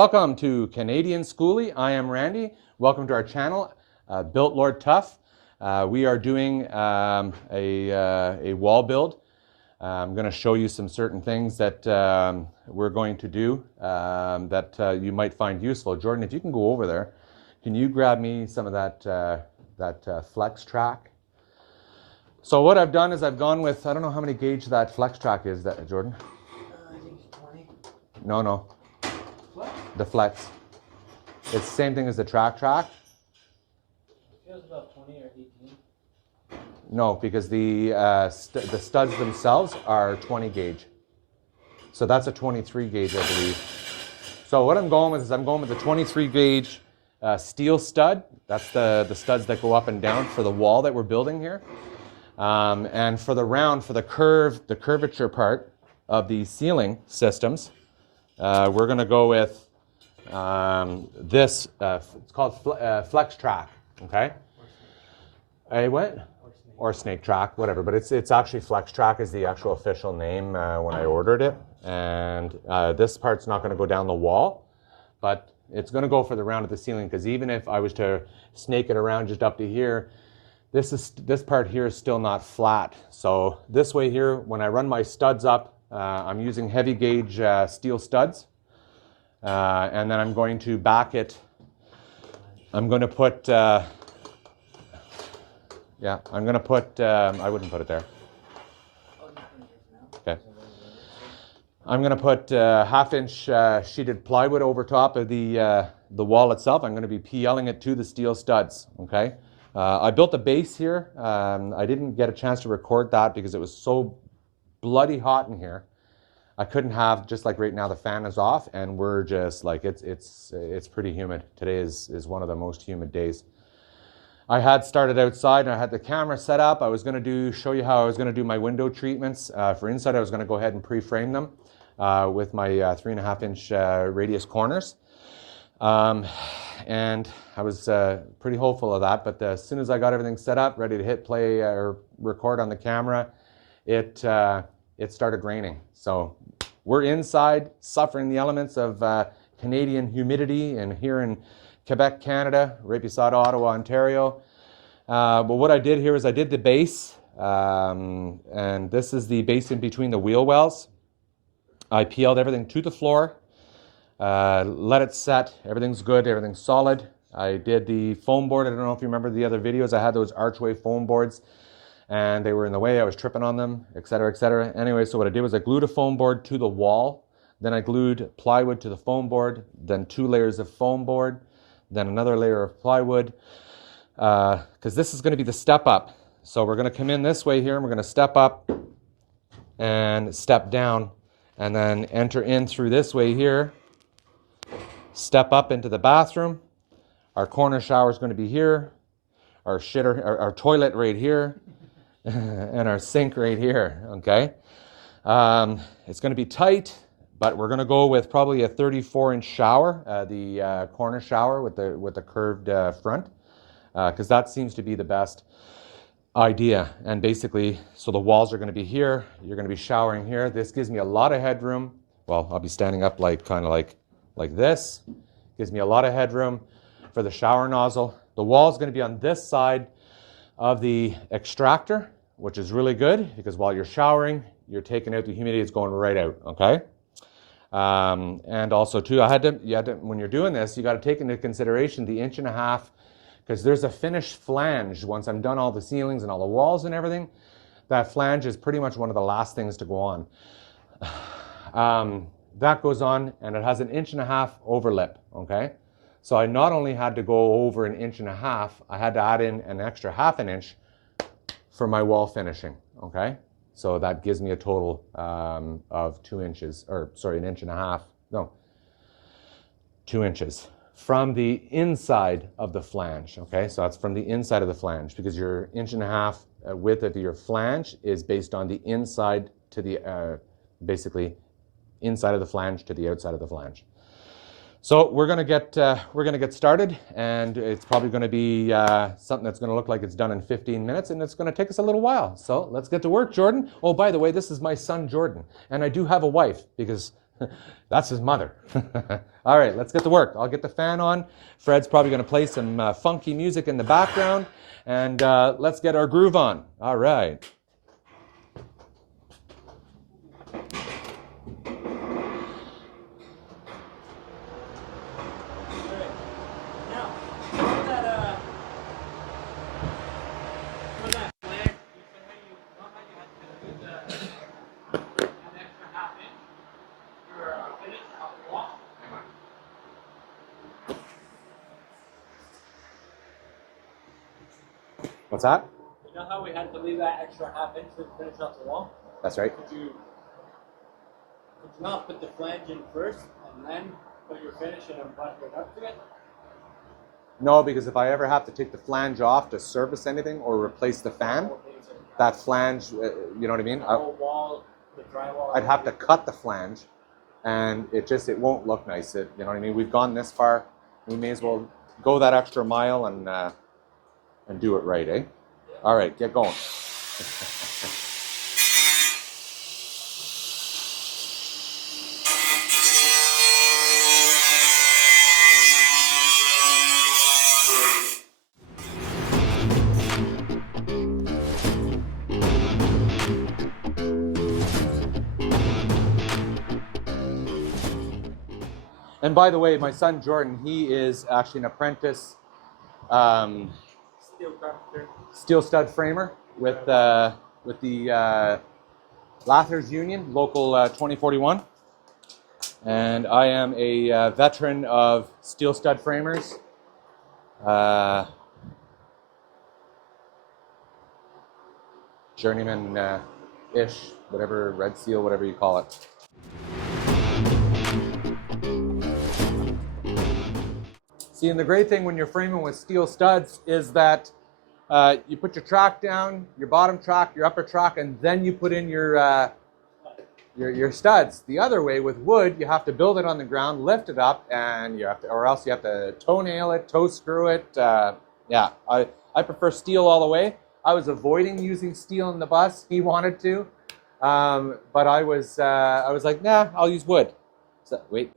Welcome to Canadian Skoolie. I am Randy. Welcome to our channel, Built Lord Tough. We are doing a wall build. I'm going to show you some certain things that we're going to do that you might find useful. Jordan, if you can go over there, can you grab me some of that flex track? So what I've done is I've gone with, I don't know how many gauge that flex track is, that Jordan? I think it's 20. No. What? The flex. It's the same thing as the track. It feels about 20 or 18. No, because the studs themselves are 20 gauge. So that's a 23 gauge, I believe. So what I'm going with is I'm going with the 23 gauge steel stud. That's the studs that go up and down for the wall that we're building here. And for the round, for the curvature part of the ceiling systems, we're going to go with this. It's called flex track. Okay. What? Or snake track, whatever. But it's actually flex track is the actual official name when I ordered it. And this part's not going to go down the wall, but it's going to go for the round of the ceiling, because even if I was to snake it around just up to here, this part here is still not flat. So this way here, when I run my studs up, I'm using heavy gauge steel studs. And then I'm going to back it. I'm going to put, I wouldn't put it there. Okay. I'm going to put half-inch sheeted plywood over top of the wall itself. I'm going to be PLing it to the steel studs, okay? I built a base here. I didn't get a chance to record that because it was so bloody hot in here. I couldn't have, just like right now, the fan is off, and we're just like, it's pretty humid. Today is one of the most humid days. I had started outside, and I had the camera set up. I was going to show you how I was going to do my window treatments. For inside, I was going to go ahead and pre-frame them with my 3.5-inch radius corners. And I was pretty hopeful of that, but as soon as I got everything set up, ready to hit play or record on the camera, it started raining. So we're inside, suffering the elements of Canadian humidity, and here in Quebec, Canada, right beside Ottawa, Ontario. But what I did here is I did the base, and this is the base in between the wheel wells. I peeled everything to the floor, let it set. Everything's good, everything's solid. I did the foam board. I don't know if you remember the other videos. I had those archway foam boards, and they were in the way. I was tripping on them, etc., etc. Anyway, so what I did was I glued a foam board to the wall. Then I glued plywood to the foam board, then 2 layers of foam board, then another layer of plywood, because this is going to be the step up. So we're going to come in this way here, and we're going to step up and step down, and then enter in through this way here, step up into the bathroom. Our corner shower is going to be here, our toilet right here, and our sink right here, okay? It's going to be tight, but we're going to go with probably a 34-inch shower, the corner shower with the curved front, because that seems to be the best idea. And basically, so the walls are going to be here, you're going to be showering here. This gives me a lot of headroom. Well, I'll be standing up kind of like this. Gives me a lot of headroom for the shower nozzle. The wall is going to be on this side of the extractor, which is really good, because while you're showering, you're taking out the humidity. It's going right out, okay? And also too, when you're doing this, you got to take into consideration the 1.5 inch, because there's a finished flange. Once I'm done all the ceilings and all the walls and everything, that flange is pretty much one of the last things to go on. That goes on, and it has an 1.5 inch overlip, okay? So I not only had to go over an 1.5 inches, I had to add in an extra 1/2 inch for my wall finishing, okay? So that gives me a total of 2 inches, or sorry, 1.5 inches, no, 2 inches from the inside of the flange, okay? So that's from the inside of the flange, because your 1.5 inch width of your flange is based on the inside to the, basically inside of the flange to the outside of the flange. So we're gonna get started, and it's probably gonna be something that's gonna look like it's done in 15 minutes, and it's gonna take us a little while. So let's get to work, Jordan. Oh, by the way, this is my son, Jordan, and I do have a wife, because That's his mother. All right, let's get to work. I'll get the fan on. Fred's probably going to play some funky music in the background, and let's get our groove on. All right. What's that? You know how we had to leave that extra half inch to finish off the wall? That's right. Could you not put the flange in first and then put your finish in and button it up to it? No, because if I ever have to take the flange off to service anything or replace the fan, that flange, you know what I mean? The whole wall, the drywall. I'd have to cut the flange, and it won't look nice. You know what I mean? We've gone this far, we may as well go that extra mile and do it right, eh? All right, get going. And by the way, my son Jordan, he is actually an apprentice steel stud framer with the Lathers Union, local 2041. And I am a veteran of steel stud framers. Journeyman-ish, whatever, red seal, whatever you call it. See, and the great thing when you're framing with steel studs is that you put your track down, your bottom track, your upper track, and then you put in your studs. The other way with wood, you have to build it on the ground, lift it up, and you have to, or else you have to toe nail it, toe screw it. Yeah, I prefer steel all the way. I was avoiding using steel in the bus. He wanted to, but I was like, nah, I'll use wood. So, wait.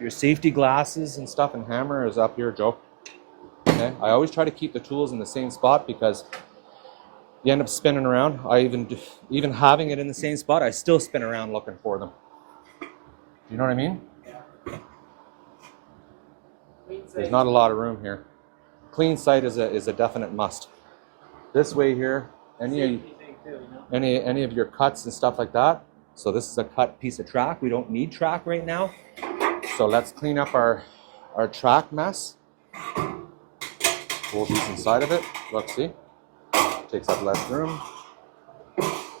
Your safety glasses and stuff and hammer is up here, Joe. Okay, I always try to keep the tools in the same spot because you end up spinning around. I even having it in the same spot, I still spin around looking for them. You know what I mean? There's not a lot of room here. Clean sight is a definite must. This way here, any of your cuts and stuff like that. So this is a cut piece of track. We don't need track right now. So let's clean up our track mess. Pull these inside of it. Look, see? Takes up less room.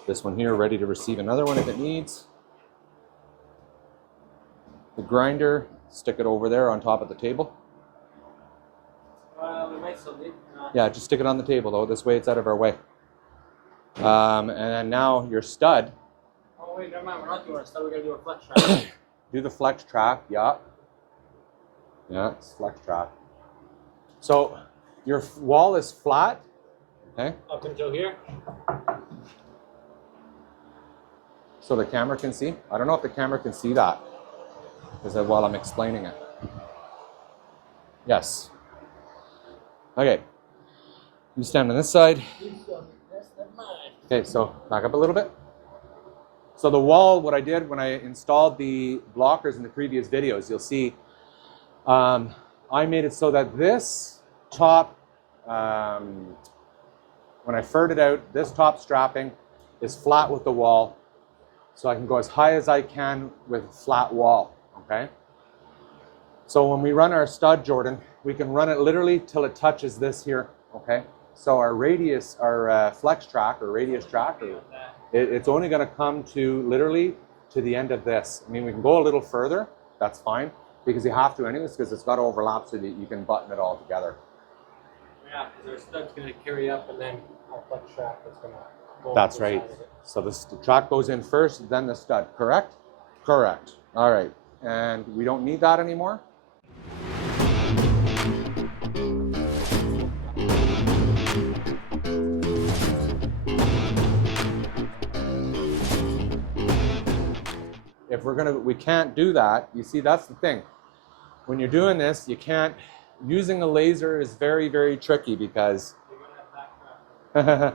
This one here ready to receive another one if it needs. The grinder, stick it over there on top of the table. We might still need. Yeah, just stick it on the table though. This way it's out of our way. And then now your stud. Oh wait, never mind. We're not doing a stud. We're gonna do a flex track. Do the flex track, yeah. Yeah, it's flex track. So your wall is flat, okay? Up until here. So the camera can see. I don't know if the camera can see that, because while I'm explaining it. Yes. Okay. You stand on this side. Okay, so back up a little bit. So the wall, what I did when I installed the blockers in the previous videos, you'll see I made it so that this top, when I furred it out, this top strapping is flat with the wall. So I can go as high as I can with a flat wall, okay? So when we run our stud, Jordan, we can run it literally till it touches this here, okay? So our radius, our flex track or radius track, it's only gonna come to literally to the end of this. I mean, we can go a little further, that's fine, because you have to anyways, because it's gotta overlap so that you can button it all together. Yeah, because our stud's gonna carry up and then our flex track is gonna go. That's right. So the track goes in first, then the stud, correct? Correct. All right, and we don't need that anymore. If we can't do that. You see, that's the thing. When you're doing this, you can't, using a laser is very, very tricky because the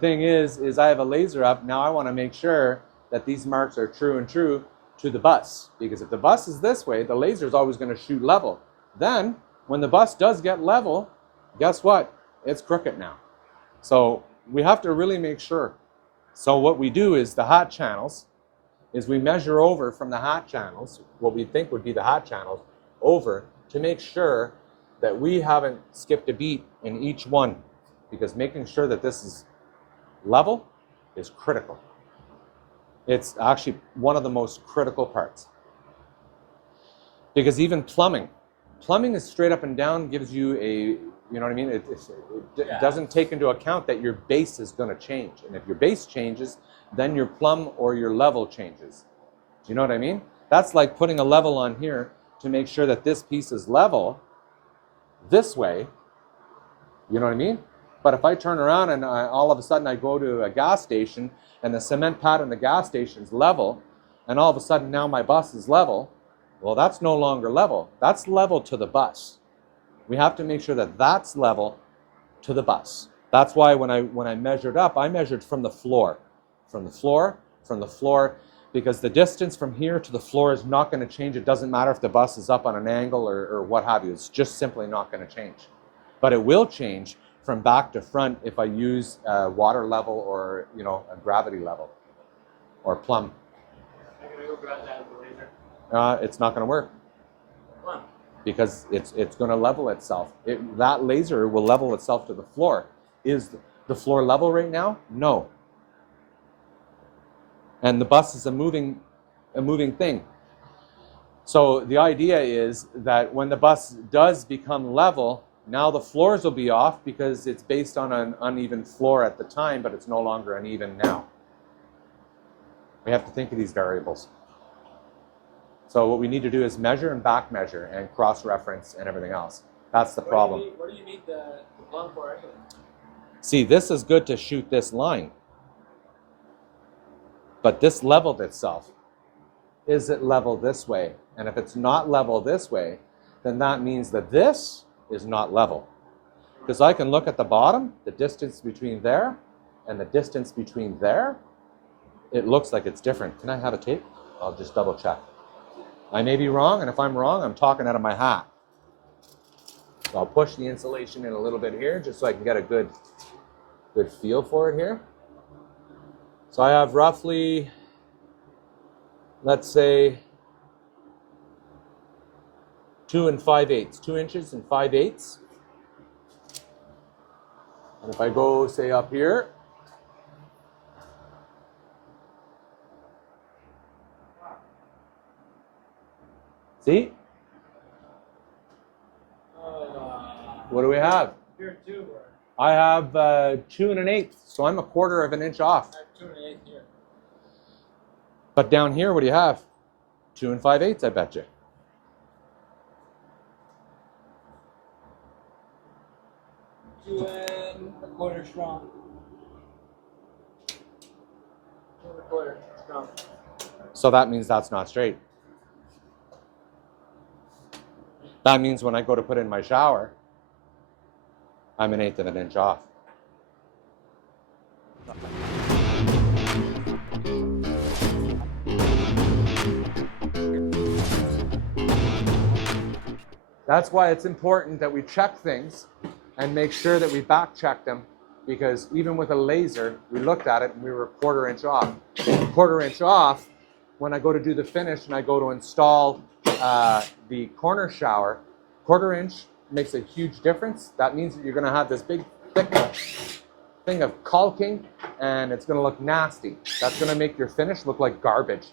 thing is I have a laser up. Now I want to make sure that these marks are true and true to the bus. Because if the bus is this way, the laser is always going to shoot level. Then, when the bus does get level, guess what? It's crooked now. So we have to really make sure. So what we do is the hat channels, is we measure over from the hat channels, what we think would be the hat channels, over to make sure that we haven't skipped a beat in each one, because making sure that this is level is critical. It's actually one of the most critical parts. Because even plumbing is straight up and down, gives you a, you know what I mean? It doesn't take into account that your base is going to change. And if your base changes, then your plumb or your level changes. Do you know what I mean? That's like putting a level on here to make sure that this piece is level this way. You know what I mean? But if I turn around and all of a sudden I go to a gas station and the cement pad in the gas station is level, and all of a sudden now my bus is level, well, that's no longer level. That's level to the bus. We have to make sure that that's level to the bus. That's why when I measured up, I measured from the floor. From the floor, because the distance from here to the floor is not going to change. It doesn't matter if the bus is up on an angle or what have you. It's just simply not going to change. But it will change from back to front if I use water level or, you know, a gravity level or plumb. I'm going to go grab that with the laser. It's not going to work. Why? Because it's going to level itself. That laser will level itself to the floor. Is the floor level right now? No. And the bus is a moving thing. So the idea is that when the bus does become level, now the floors will be off because it's based on an uneven floor at the time, but it's no longer uneven now. We have to think of these variables. So what we need to do is measure and back measure and cross-reference and everything else. That's the problem. What do you need the plumb for anyway? See, this is good to shoot this line. But this leveled itself. Is it level this way? And if it's not level this way, then that means that this is not level. Because I can look at the bottom, the distance between there and the distance between there, it looks like it's different. Can I have a tape? I'll just double check. I may be wrong, and if I'm wrong, I'm talking out of my hat. So I'll push the insulation in a little bit here just so I can get a good feel for it here. So I have roughly, let's say, 2 5/8, 2 inches and 5/8. And if I go, say, up here, see? What do we have? Here too. I have 2 1/8, so I'm 1/4 of an inch off. I have 2 1/8 here. But down here, what do you have? 2 5/8, I bet you. 2 1/4 strong. 2 1/4 strong. So that means that's not straight. That means when I go to put in my shower, I'm 1/8 of an inch off. That's why it's important that we check things and make sure that we back check them, because even with a laser, we looked at it and we were 1/4 inch off. 1/4 inch off, when I go to do the finish and I go to install the corner shower, 1/4 inch makes a huge difference. That means that you're gonna have this big, thick thing of caulking, and it's gonna look nasty. That's gonna make your finish look like garbage.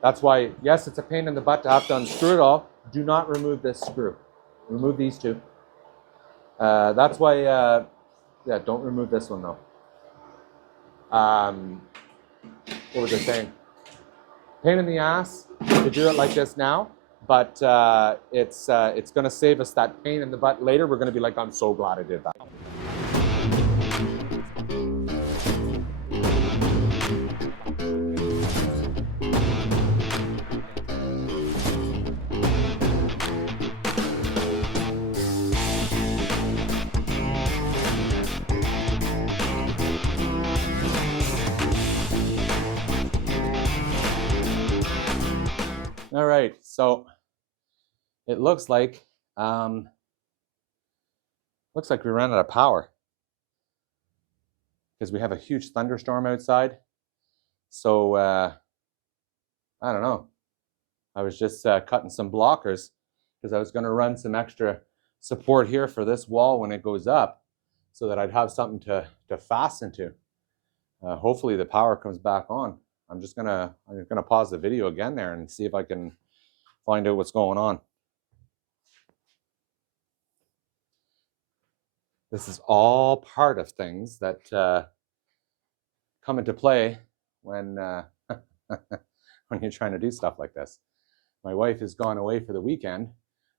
That's why, yes, it's a pain in the butt to have to unscrew it all. Do not remove this screw. Remove these two. That's why, yeah, don't remove this one though. What was I saying? Pain in the ass to do it like this now, but it's going to save us that pain in the butt later. We're going to be like, I'm so glad I did that. All right, so it looks like we ran out of power because we have a huge thunderstorm outside. So I don't know. I was just cutting some blockers because I was going to run some extra support here for this wall when it goes up, so that I'd have something to fasten to. Hopefully the power comes back on. I'm gonna pause the video again there and see if I can find out what's going on. This is all part of things that come into play when when you're trying to do stuff like this. My wife has gone away for the weekend,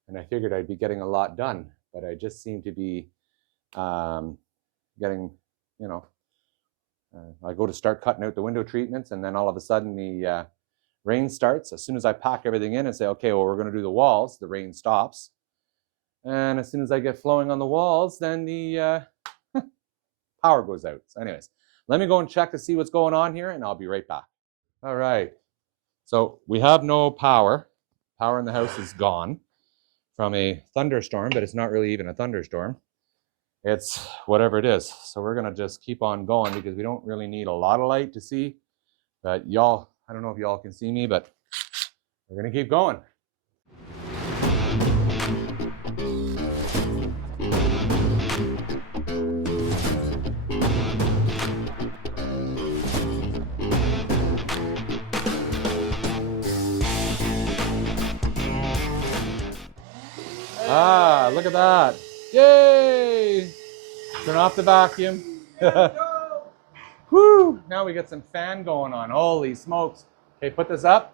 and I figured I'd be getting a lot done, but I just seem to be getting, you know, I go to start cutting out the window treatments, and then all of a sudden the rain starts. As soon as I pack everything in and say, okay, well, we're going to do the walls, the rain stops. And as soon as I get flowing on the walls, then the power goes out. So anyways, let me go and check to see what's going on here, and I'll be right back. All right. So we have no power. Power in the house is gone from a thunderstorm, but it's not really even a thunderstorm. It's whatever it is. So we're gonna just keep on going because we don't really need a lot of light to see. But y'all, I don't know if y'all can see me, but we're gonna keep going. Ah, look at that. Yay! Turn off the vacuum. Woo! Now we got some fan going on. Holy smokes. Okay, put this up.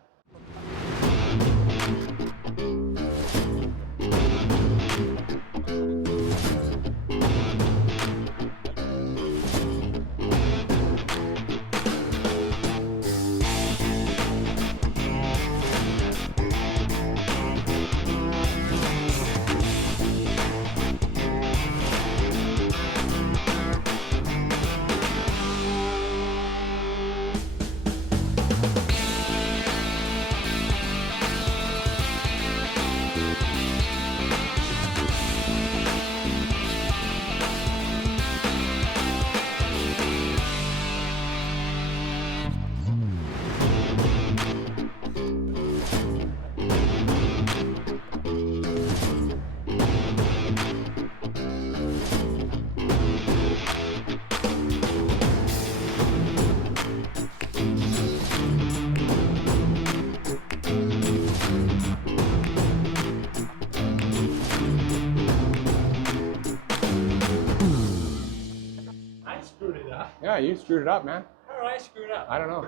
Yeah, you screwed it up, man. How did I screw it up? I don't know.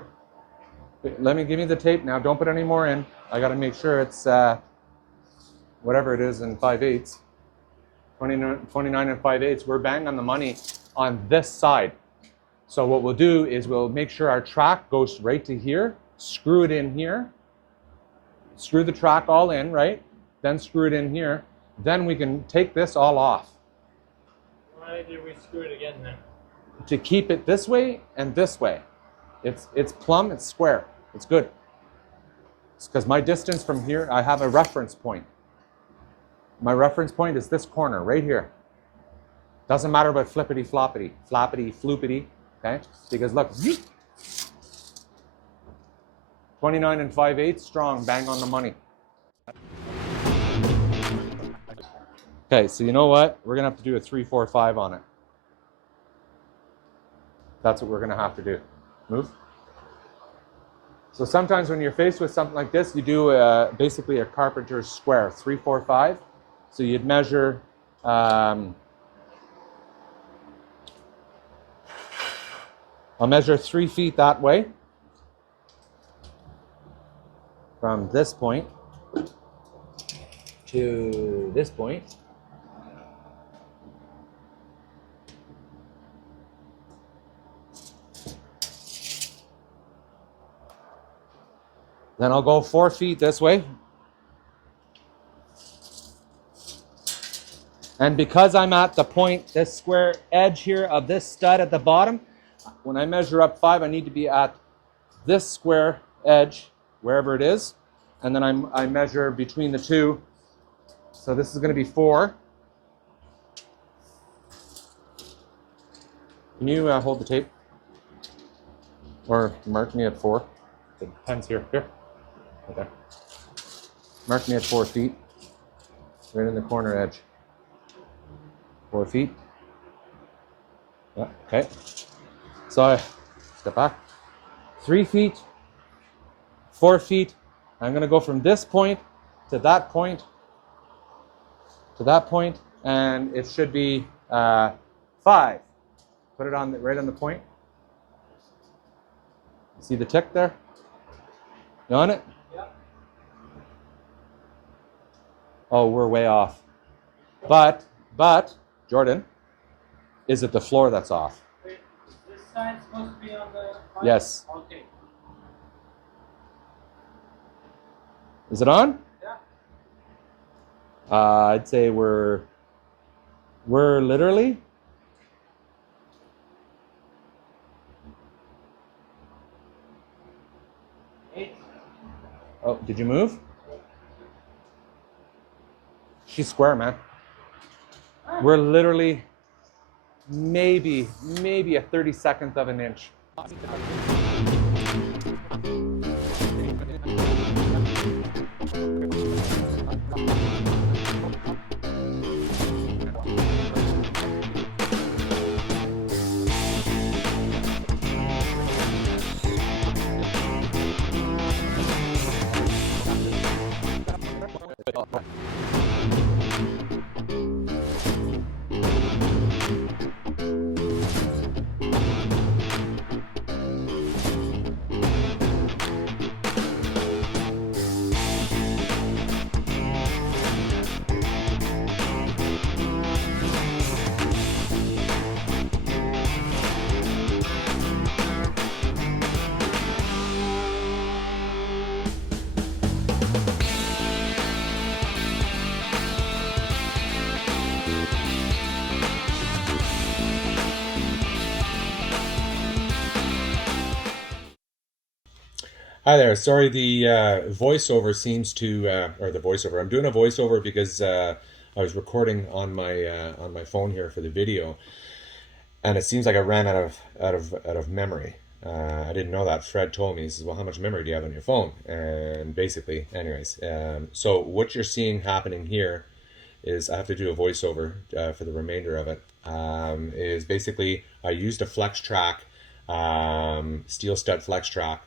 Let me give me the tape now. Don't put any more in. I got to make sure it's whatever it is in 5/8. 29 and 5/8. We're bang on the money on this side. So what we'll do is we'll make sure our track goes right to here. Screw it in here. Screw the track all in, right? then screw it in here. Then we can take this all off. Why did we screw it again then? To keep it this way and this way. It's plumb, it's square, it's good. It's because my distance from here, I have a reference point. My reference point is this corner right here. Doesn't matter about flippity floppity, floppity floopity, okay? Because look, 29 5/8 strong, bang on the money. Okay, so you know what? We're gonna have to do a 3-4-5 on it. That's what we're gonna have to do. Move. So sometimes when you're faced with something like this, you do basically a carpenter's square, 3-4-5. So you'd measure, I'll measure 3 feet that way, from this point to this point. Then I'll go 4 feet this way. And because I'm at the point, this square edge here of this stud at the bottom, when I measure up 5, I need to be at this square edge, wherever it is. And then I measure between the two. So this is going to be 4. Can you hold the tape? Or mark me at 4. The pen's here. Here. Right there. Mark me at 4 feet. Right in the corner edge. 4 feet. Yeah, okay. So I step back. 3 feet. 4 feet. I'm going to go from this point to that point to that point, and it should be 5. Put it on right on the point. See the tick there? You on it? Yeah. Oh, we're way off. But, Jordan, is it the floor that's off? Wait, is this side supposed to be on the pipe? Yes. Okay. Is it on? Yeah. I'd say we're literally Oh, did you move? She's square, man. We're literally maybe a 32nd of an inch. Hi there. Sorry, the voiceover seems to, or the voiceover. I'm doing a voiceover because I was recording on my phone here for the video, and it seems like I ran out of memory. I didn't know that. Fred told me. He says, "Well, how much memory do you have on your phone?" And basically, anyways, so what you're seeing happening here is I have to do a voiceover for the remainder of it. Is basically I used a flex track, steel stud flex track.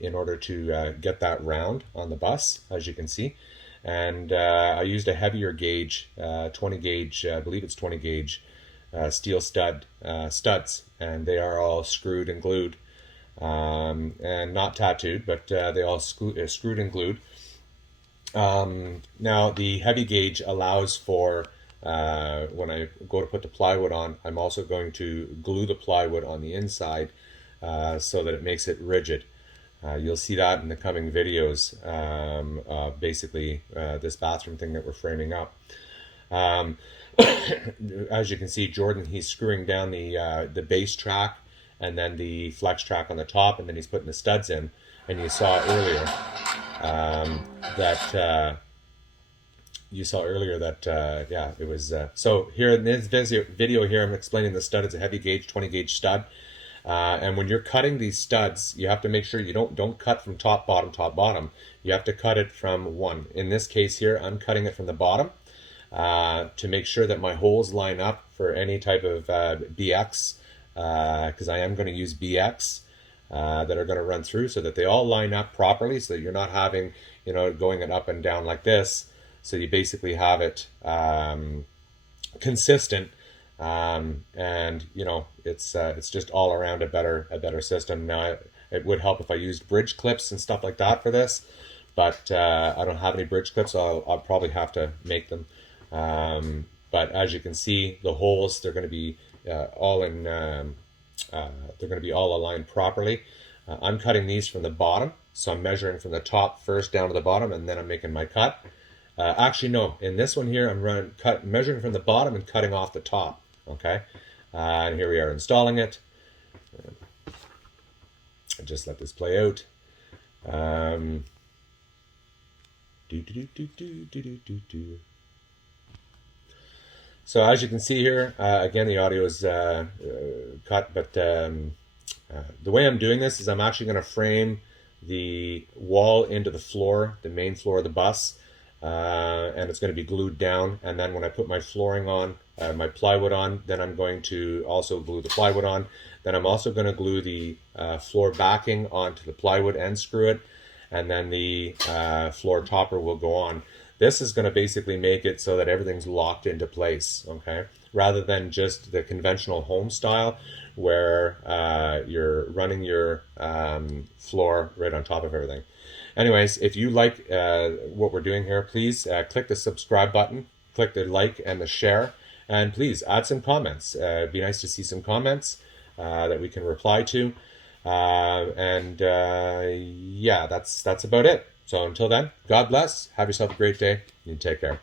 In order to get that round on the bus, as you can see, and I used a heavier gauge, 20 gauge, I believe it's 20 gauge steel studs, and they are all screwed and glued, and not tattooed, but they all screwed and glued. Now the heavy gauge allows for when I go to put the plywood on, I'm also going to glue the plywood on the inside so that it makes it rigid. You'll see that in the coming videos, basically this bathroom thing that we're framing up. As you can see, Jordan, he's screwing down the base track and then the flex track on the top, and then he's putting the studs in. And you saw earlier yeah, it was so here in this video here I'm explaining the stud. It's a heavy gauge 20 gauge stud, and when you're cutting these studs, you have to make sure you don't cut from top bottom. You have to cut it from one. In this case here, I'm cutting it from the bottom to make sure that my holes line up for any type of BX, because I am going to use BX that are going to run through, so that they all line up properly, so that you're not having, going it up and down like this. So you basically have it consistent, and it's just all around a better system. Now it would help if I used bridge clips and stuff like that for this, but I don't have any bridge clips, so I'll probably have to make them. But as you can see, the holes, they're going to be all in. They're going to be all aligned properly. I'm cutting these from the bottom, so I'm measuring from the top first down to the bottom, and then I'm making my cut. Actually, no. In this one here, I'm measuring from the bottom and cutting off the top. Okay, and here we are installing it. Just let this play out. So as you can see here, again, the audio is cut, but the way I'm doing this is I'm actually going to frame the wall into the floor, the main floor of the bus, and it's going to be glued down. And then when I put my flooring on, my plywood on, then I'm going to also glue the plywood on. Then I'm also going to glue the floor backing onto the plywood and screw it. And then the floor topper will go on. This is going to basically make it so that everything's locked into place, okay? Rather than just the conventional home style where you're running your floor right on top of everything. Anyways, if you like what we're doing here, please click the subscribe button, click the like and the share, and please add some comments. It'd be nice to see some comments that we can reply to. Yeah, that's about it. So until then, God bless. Have yourself a great day. You take care.